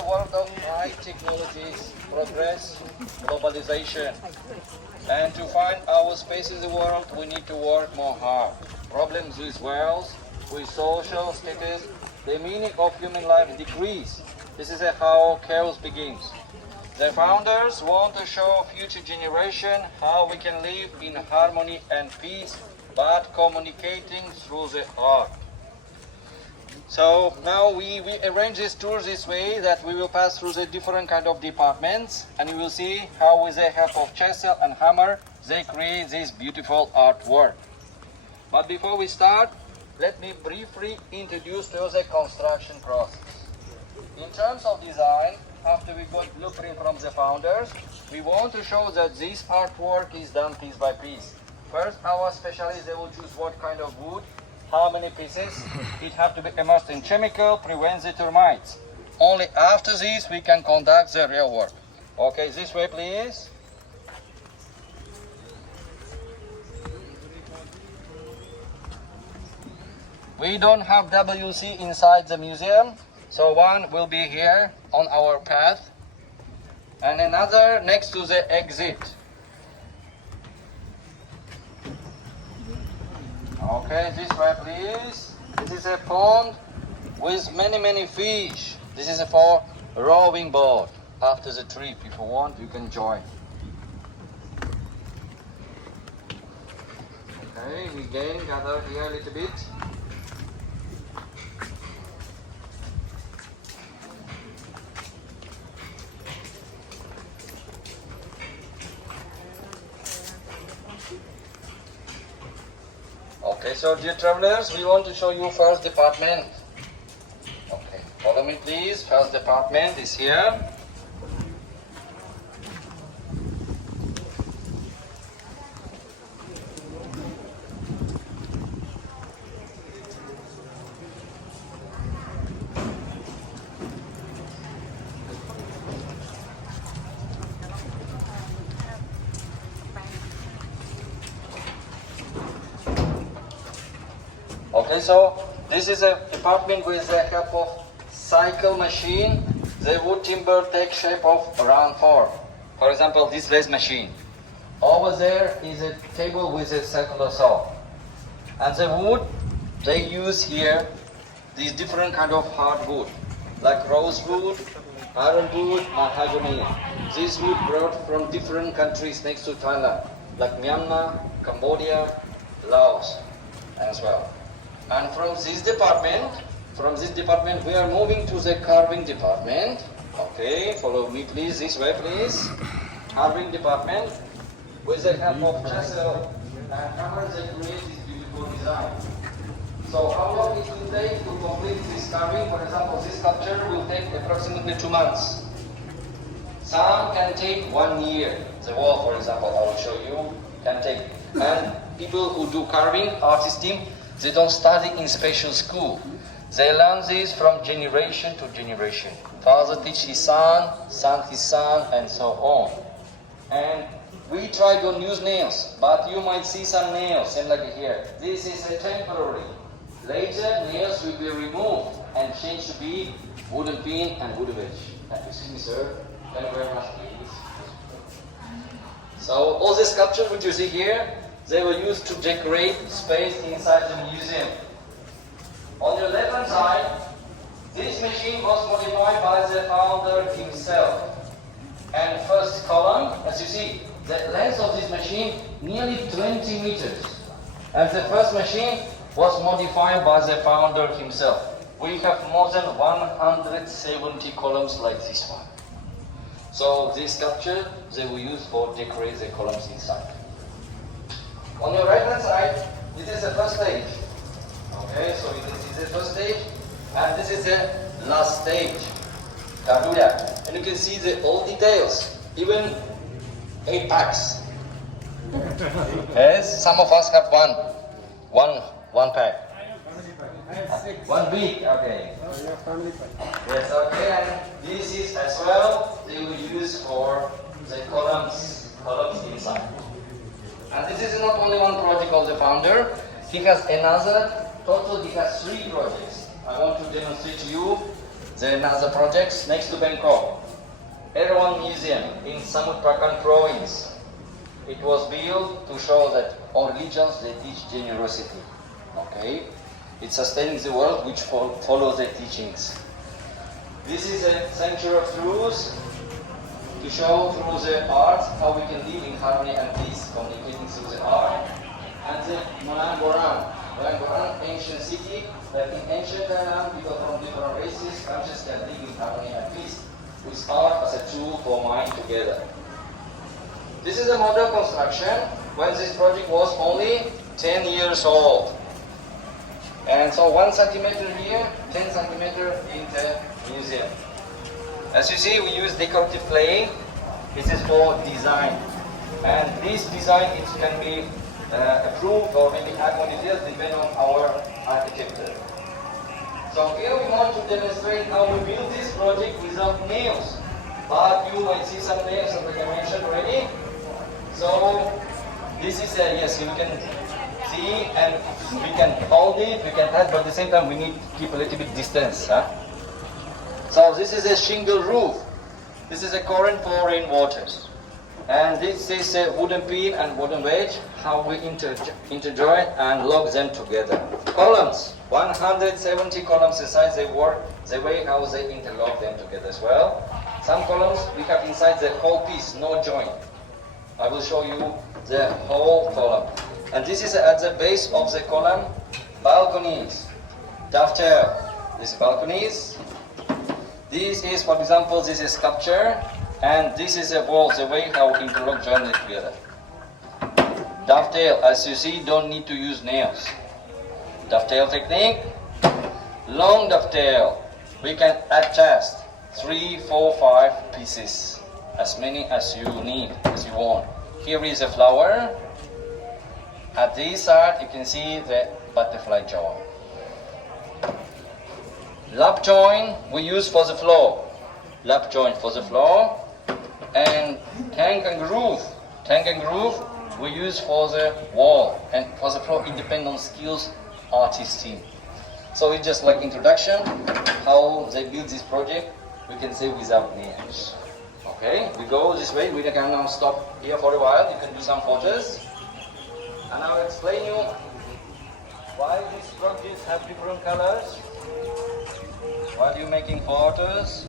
a world of high technologies, progress, globalization. And to find our space in the world, we need to work more hard. Problems with wealth, with social status, the meaning of human life decrease. This is how chaos begins. The founders want to show future generation how we can live in harmony and peace, but communicating through the art. So now we arrange this tour this way that we will pass through the different kind of departments, and you will see how with the help of chisel and hammer they create this beautiful artwork. But before we start, let me briefly introduce to you the construction process. In terms of design, after we got blueprint from the founders, we want to show that this artwork is done piece by piece. First, our specialists, they will choose what kind of wood, how many pieces. It has to be immersed in chemical, prevent the termites. Only after this, we can conduct the real work. Okay, this way, please. We don't have WC inside the museum, so one will be here on our path, and another next to the exit. Okay, this way please. This is a pond with many fish. This is for rowing boat. After the trip, if you want, you can join. Okay, we again gather here a little bit. Okay, so dear travelers, we want to show you first department. Okay, follow me please. First department is here. Okay, so this is a department with the help of cycle machine. The wood timber takes shape of round form. For example, this lace machine. Over there is a table with a circular saw. And the wood, they use here these different kind of hardwood, like rosewood, ironwood, mahogany. This wood brought from different countries next to Thailand, like Myanmar, Cambodia, Laos as well. And from this department, we are moving to the carving department. Okay, follow me please, this way please. Carving department, with the help of chisel and hammer, they create this beautiful design. So how long it will take to complete this carving? For example, this sculpture will take approximately 2 months. Some can take 1 year. The wall, for example, I will show you, can take. And people who do carving, artist team, they don't study in special school. They learn this from generation to generation. Father teach his son, son his son, and so on. And we try to use nails, but you might see some nails, same like here. This is a temporary. Later, nails will be removed and changed to be wooden pin and wooden wedge. Excuse me, sir. Thank you very much, please. So all the sculptures which you see here, they were used to decorate space inside the museum. On the left hand side, this machine was modified by the founder himself. And first column, as you see, the length of this machine nearly 20 meters. And the first machine was modified by the founder himself. We have more than 170 columns like this one. So this sculpture, they will use for decorate the columns inside. On your right hand side, this is the first stage. Okay, so this is the first stage, and this is the last stage. Garuda. And you can see all details, even 8 packs. Yes, some of us have one pack. One big, okay. Yes, okay, and this is as well, they will use for the columns inside. And this is not only one project of the founder, he has another, total he has 3 projects. I want to demonstrate to you the NASA projects next to Bangkok. Erawan Museum in Samut Prakan province. It was built to show that all religions they teach generosity. Okay, it's sustaining the world which follows their teachings. This is a sanctuary of truth to show through the art how we can live in harmony and peace, communicating through the art. And the Manangoran, ancient city, that in ancient Thailand, people from different races, countries can live in harmony and peace, with art as a tool for mind together. This is a model construction when this project was only 10 years old. And so 1 centimeter here, 10 centimeter in the museum. As you see, we use decorative clay. This is for design. And this design it can be approved or maybe add more details depending on our architecture. So here we want to demonstrate how we build this project without nails. But you might see some nails like I mentioned already. So this is yes, you can see and we can hold it, we can add, but at the same time we need to keep a little bit distance. So this is a shingle roof. This is a current for rainwaters. And this is a wooden pin and wooden wedge, how we interjoin and lock them together. Columns, 170 columns inside they work, the way how they interlock them together as well. Some columns we have inside the whole piece, no joint. I will show you the whole column. And this is at the base of the column, balconies, dovetail. These balconies. This is, for example, this is sculpture, and this is a wall, the way how we interlock join it together. Dovetail, as you see, don't need to use nails. Dovetail technique, long dovetail. We can attach 3, 4, 5 pieces, as many as you need, as you want. Here is a flower. At this side, you can see the butterfly joint. Lap joint we use for the floor. Lap joint for the floor. And tank and groove. Tank and groove we use for the wall. And for the floor, it depends on skills, artist team. So it's just like introduction, how they build this project, we can say without names. Okay, we go this way, we can now stop here for a while, you can do some photos. And I'll explain you why these projects have different colors. While you're making photos,